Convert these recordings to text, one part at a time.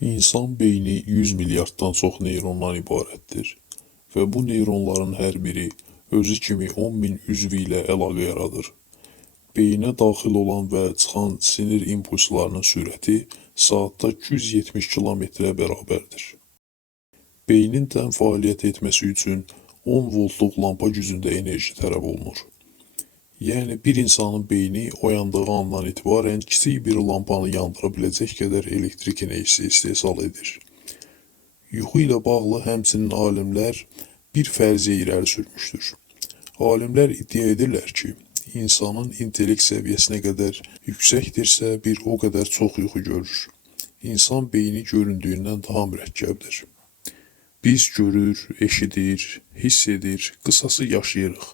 İnsan beyni 100 milyarddan çox neyrondan ibarətdir və bu neyronların hər biri özü kimi 10.000 üzvü ilə əlaqə yaradır. Beyinə daxil olan və çıxan sinir impulslarının sürəti saatda 270 kilometrə bərabərdir. Beynin tam fəaliyyət etməsi üçün 10 voltluq lampa gücündə enerji tələb olunur. Yəni bir insanın beyni oyandığı andan etibarən kiçik bir lampanı yandıra biləcək qədər elektrik enerjisi istehsal edir. Yuxu ilə bağlı həmçinin alimlər bir fərziyə irəli sürmüşdür. Alimlər iddia edirlər ki, insanın intellekt səviyyəsinə qədər yüksəkdirsə bir o qədər çox yuxu görür. İnsan beyni göründüyündən daha mürəkkəbdir. Biz görür, eşidir, hiss edir, qısası yaşayırıq.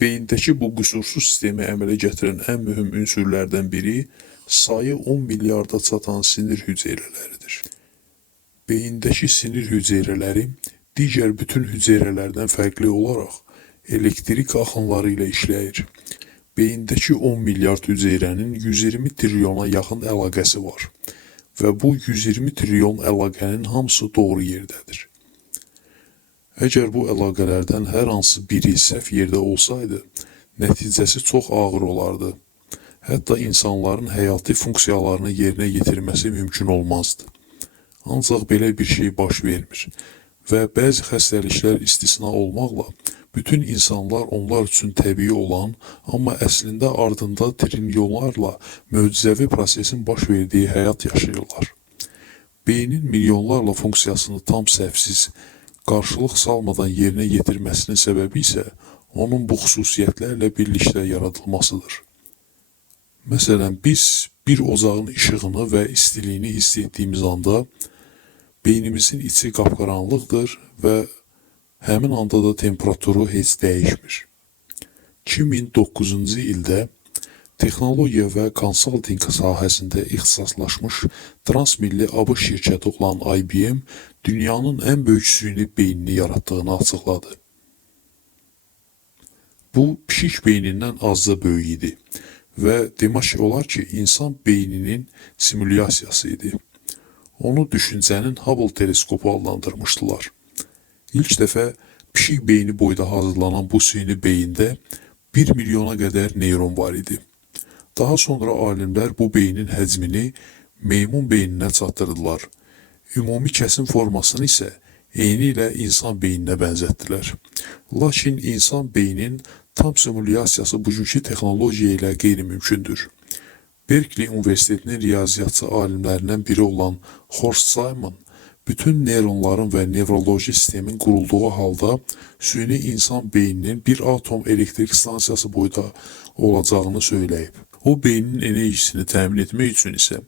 Beyindəki bu qüsursuz sistemi əmələ gətirən ən mühüm ünsürlərdən biri sayı 10 milyarda çatan sinir hüceyrələridir. Beyindəki sinir hüceyrələri digər bütün hüceyrələrdən fərqli olaraq elektrik axınları ilə işləyir. Beyindəki 10 milyard hüceyrənin 120 trilyona yaxın əlaqəsi var və bu 120 trilyon əlaqənin hamısı doğru yerdədir. Əgər bu əlaqələrdən hər hansı biri səhv yerdə olsaydı, nəticəsi çox ağır olardı. Hətta insanların həyati funksiyalarını yerinə yetirməsi mümkün olmazdı. Ancaq belə bir şey baş vermir və bəzi xəstəliklər istisna olmaqla bütün insanlar onlar üçün təbii olan, amma əslində ardında trilyonlarla möcüzəvi prosesin baş verdiyi həyat yaşayırlar. Beynin milyonlarla funksiyasını tam səhvsiz, qarşılıq salmadan yerinə yetirməsinin səbəbi isə onun bu xüsusiyyətlərlə birlikdə yaradılmasıdır. Məsələn, biz bir ocağın işığını və istiliyini hiss etdiyimiz anda beynimizin içi qapqaranlıqdır və həmin anda da temperaturu heç dəyişmir. 2009-cu ildə texnologiya və konsaltinq sahəsində ixtisaslaşmış transmilli ABŞ şirkəti olan IBM dünyanın ən böyük süni beynini yaratdığını açıqladı. Bu, pişik beynindən azca böyük idi və demək olar ki, insan beyninin simulyasiyası idi. Onu düşüncənin Hubble teleskopu adlandırmışdılar. İlk dəfə pişik beyni boyda hazırlanan bu süni beyində 1 milyona qədər neyron var idi. Daha sonra alimlər bu beynin həcmini meymun beyninə çatdırdılar. Ümumi kəsim formasını isə eyni ilə insan beyninə bənzətdilər. Lakin insan beynin tam simulyasiyası bugünkü texnologiya ilə qeyri-mümkündür. Berkeley Universitetinin riyaziyyatçı alimlərindən biri olan Horst Simon, bütün neyronların və nevroloji sistemin qurulduğu halda süni insan beyninin bir atom elektrik stansiyası boyda olacağını söyləyib. O beynin enerjisini təmin etmək üçün isə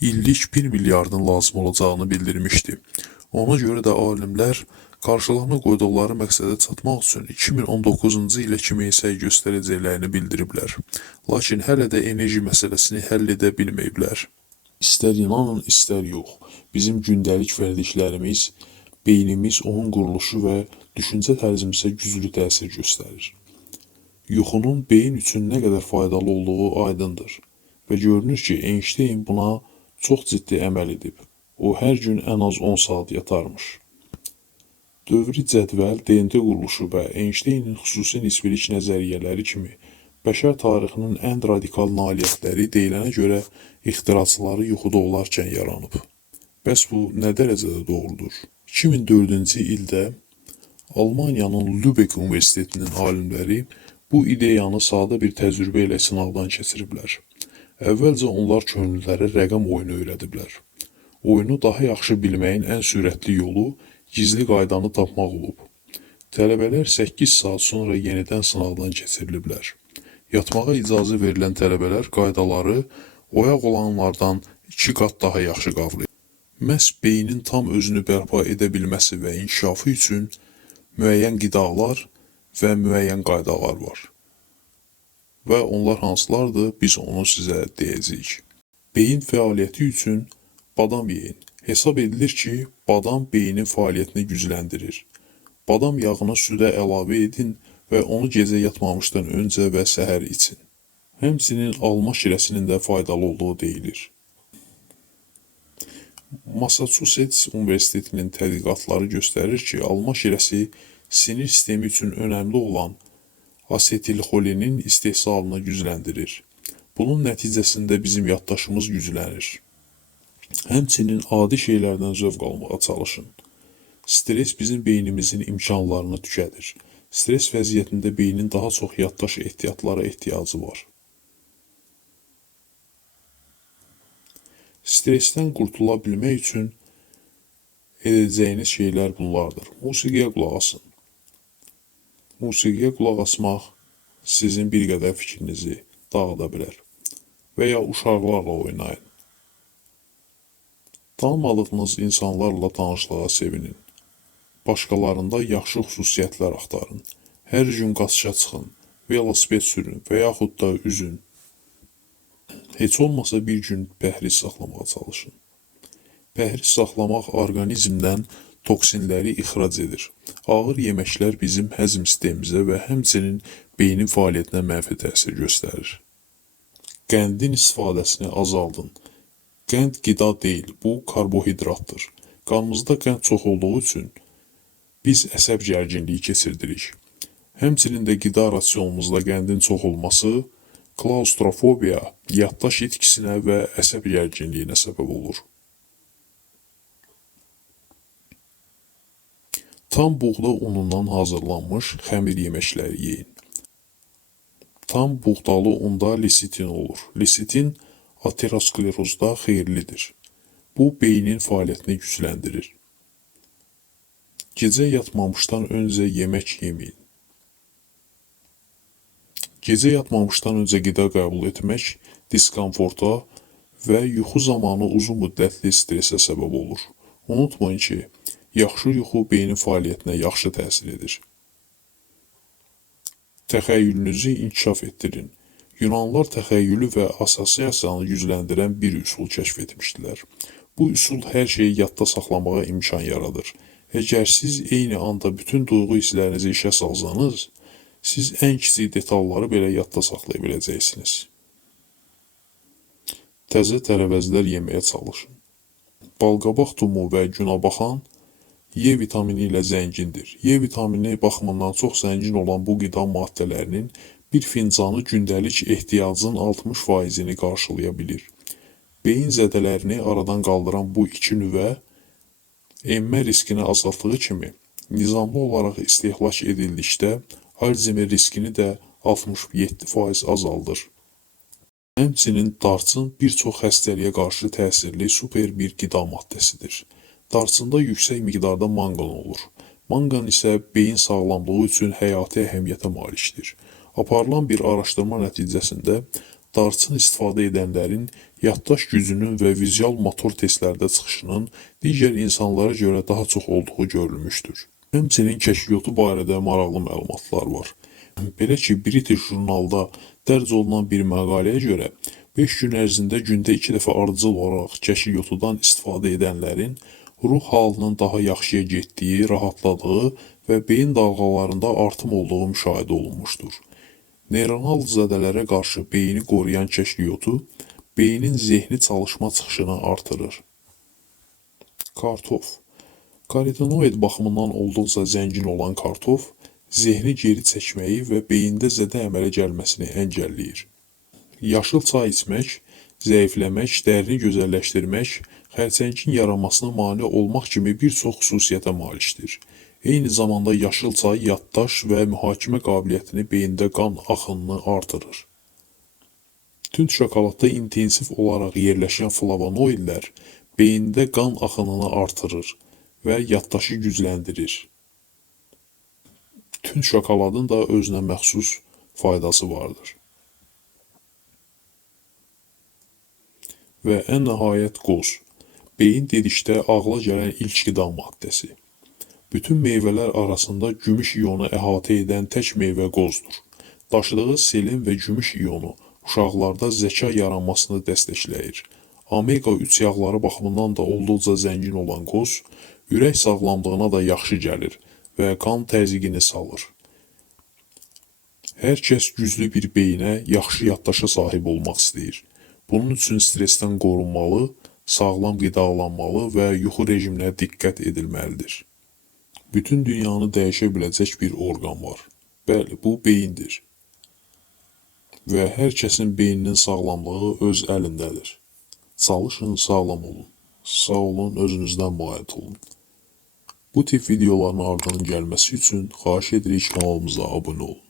illik 1 milyardın lazım olacağını bildirmişdi. Ona görə də alimlər qarşılarına qoyduqları məqsədə çatmaq üçün 2019-cu ilə kimi səy göstərəcəklərini bildiriblər. Lakin hələ də enerji məsələsini həll edə bilməyiblər. İstər inanın, istər yox, bizim gündəlik vərdişlərimiz, beynimiz, onun quruluşu və düşüncə tərzimizə güclü təsir göstərir. Yuxunun beyin üçün nə qədər faydalı olduğu aydındır və görünür ki, Einstein buna çox ciddi əməl edib. O hər gün ən az 10 saat yatarmış. Dövri cədvəl, DNT quruluşu və Einsteinin xüsusi nisbilik nəzəriyyələri kimi bəşər tarixinin ən radikal nailiyyətləri deyilənə görə ixtiraçıları yuxuda olarkən yaranıb. Bəs bu nə dərəcədə doğrudur? 2004-cü ildə Almaniyanın Lübeck Universitetinin alimləri bu ideyanı sadə bir təcrübə ilə sınavdan keçiriblər. Əvvəlcə onlar könüllülərə rəqəm oyunu öyrədiblər. Oyunu daha yaxşı bilməyin ən sürətli yolu gizli qaydanı tapmaq olub. Tələbələr 8 saat sonra yenidən sınavdan keçiriliblər. Yatmağa icazə verilən tələbələr qaydaları oyaq olanlardan 2 qat daha yaxşı qavlayır. Məhz beynin tam özünü bərpa edə bilməsi və inkişafı üçün müəyyən qidalar və müəyyən qaydalar var. Və onlar hansılardır, biz onu sizə deyəcəyik. Beyin fəaliyyəti üçün badam yeyin. Hesab edilir ki, badam beynin fəaliyyətini gücləndirir. Badam yağını südə əlavə edin və onu gecə yatmamışdan öncə və səhər için. Həmçinin alma şirəsinin də faydalı olduğu deyilir. Massachusetts Universitetinin tədqiqatları göstərir ki, alma şirəsi sinir sistemi üçün önəmli olan asetilxolinin istehsalını gücləndirir. Bunun nəticəsində bizim yaddaşımız güclənir. Həmçinin adi şeylərdən zövq almağa çalışın. Stres bizim beynimizin imkanlarını tükədir. Stres vəziyyətində beynin daha çox yaddaş ehtiyatlara ehtiyacı var. Stresten qurtula bilmək üçün edəcəyiniz şeylər bunlardır. Musiqiyə qulaq asın. Musiqiyə qulaq asmaq sizin bir qədər fikrinizi dağıda bilər. Və ya uşaqlarla oynayın. Tanımadığınız insanlarla tanışlığa sevinin. Başqalarında yaxşı xüsusiyyətlər axtarın. Hər gün qaçışa çıxın, velosiped sürün və yaxud da üzün. Heç olmasa bir gün pəhriz saxlamağa çalışın. Pəhriz saxlamaq orqanizmdən toksinləri ixrac edir. Ağır yeməklər bizim həzm sistemimizə və həmçinin beynin fəaliyyətinə mənfi təsir göstərir. Qəndin istifadəsini azaldın. Qənd qida deyil, bu karbohidratdır. Qanımızda qənd çox olduğu üçün biz əsəb gərginliyi keçirdirik. Həmçinin də qida rasionumuzda qəndin çox olması klaustrofobiya, yaddaş itkisinə və əsəb gərginliyinə səbəb olur. Tam buğda unundan hazırlanmış xəmir yeməkləri yeyin. Tam buğdalı unda lisitin olur. Lisitin aterosklerozda xeyirlidir. Bu beynin fəaliyyətini gücləndirir. Gecə yatmamışdan öncə yemək yeməyin. Gecə yatmamışdan öncə qida qəbul etmək diskomforta və yuxu zamanı uzun müddətli stresə səbəb olur. Unutmayın ki, yaxşı yuxu beynin fəaliyyətinə yaxşı təsir edir. Təxəyyülünüzü inkişaf etdirin. Yunanlılar təxəyyülü və assosiasiyanı gücləndirən bir üsul kəşf etmişdilər. Bu üsul hər şeyi yadda saxlamağa imkan yaradır. Əgər siz eyni anda bütün duyğu hisslərinizi işə salsanız, siz ən kiçik detalları belə yadda saxlaya biləcəksiniz. Təzə tərəvəzlər yeməyə çalışın. Balqabaq tumu və günabaxan E vitamini ilə zəngindir. E vitamini baxımından çox zəngin olan bu qida maddələrinin bir fincanı gündəlik ehtiyacın 60%-ni qarşılaya bilir. Beyin zədələrini aradan qaldıran bu iki nüvə emmə riskini azaltdığı kimi nizamlı olaraq istehlak edildikdə Alzheimer riskini də 67% azaldır. Həmçinin darçın bir çox xəstəliyə qarşı təsirli super bir qida maddəsidir. Darçında yüksək miqdarda manqan olur. Manqan isə beyin sağlamlığı üçün həyati əhəmiyyətə malikdir. Aparılan bir araşdırma nəticəsində darçın istifadə edənlərin yaddaş gücünün və vizual motor testlərdə çıxışının digər insanlara görə daha çox olduğu görülmüşdür. Həmçinin kəşfiyyatı barədə maraqlı məlumatlar var. Belə ki, British jurnalda dərc olunan bir məqaləyə görə 5 gün ərzində gündə 2 dəfə ardıcıl olaraq kəşfiyyatdan istifadə edənlərin ruh halının daha yaxşıya getdiyi, rahatladığı və beyin dalğalarında artım olduğu müşahidə olunmuşdur. Neyronal zədələrə qarşı beyni qoruyan kəşfiyyatı beynin zehni çalışma çıxışını artırır. Kartof. Karotenoid baxımından olduqca zəngin olan kartof, zehni geri çəkməyi və beyində zədə əmələ gəlməsini əngəlləyir. Yaşıl çay içmək, zəifləmək, dərini gözəlləşdirmək, xərçəngin yaranmasına mane olmaq kimi bir çox xüsusiyyətə malikdir. Eyni zamanda yaşıl çay yaddaş və mühakimə qabiliyyətini beyində qan axınını artırır. Tünd şokoladda intensiv olaraq yerləşən flavonoidlər beyində qan axınını artırır və yaddaşı gücləndirir. Tünd şokoladın da özünə məxsus faydası vardır. Və ən nəhayət qoz. Beyin dedikdə ağla gələn ilk qida maddəsi. Bütün meyvələr arasında gümüş iyonu əhatə edən tək meyvə qozdur. Daşıdığı selin və gümüş iyonu uşaqlarda zəka yaranmasını dəstəkləyir. Omega-3 yağları baxımından da olduqca zəngin olan qoz, ürək sağlamlığına da yaxşı gəlir və qan təzyiqini salır. Hər kəs güclü bir beyinə, yaxşı yaddaşa sahib olmaq istəyir. Bunun üçün stresdən qorunmalı, sağlam qidalanmalı və yuxu rejiminə diqqət edilməlidir. Bütün dünyanı dəyişə biləcək bir orqan var. Bəli, bu beyindir. Və hər kəsin beyninin sağlamlığı öz əlindədir. Çalışın, sağlam olun. Sağ olun, özünüzdən muayət olun. Bu tip videoların ardının gəlməsi üçün xahiş edirik kanalımıza abunə olun.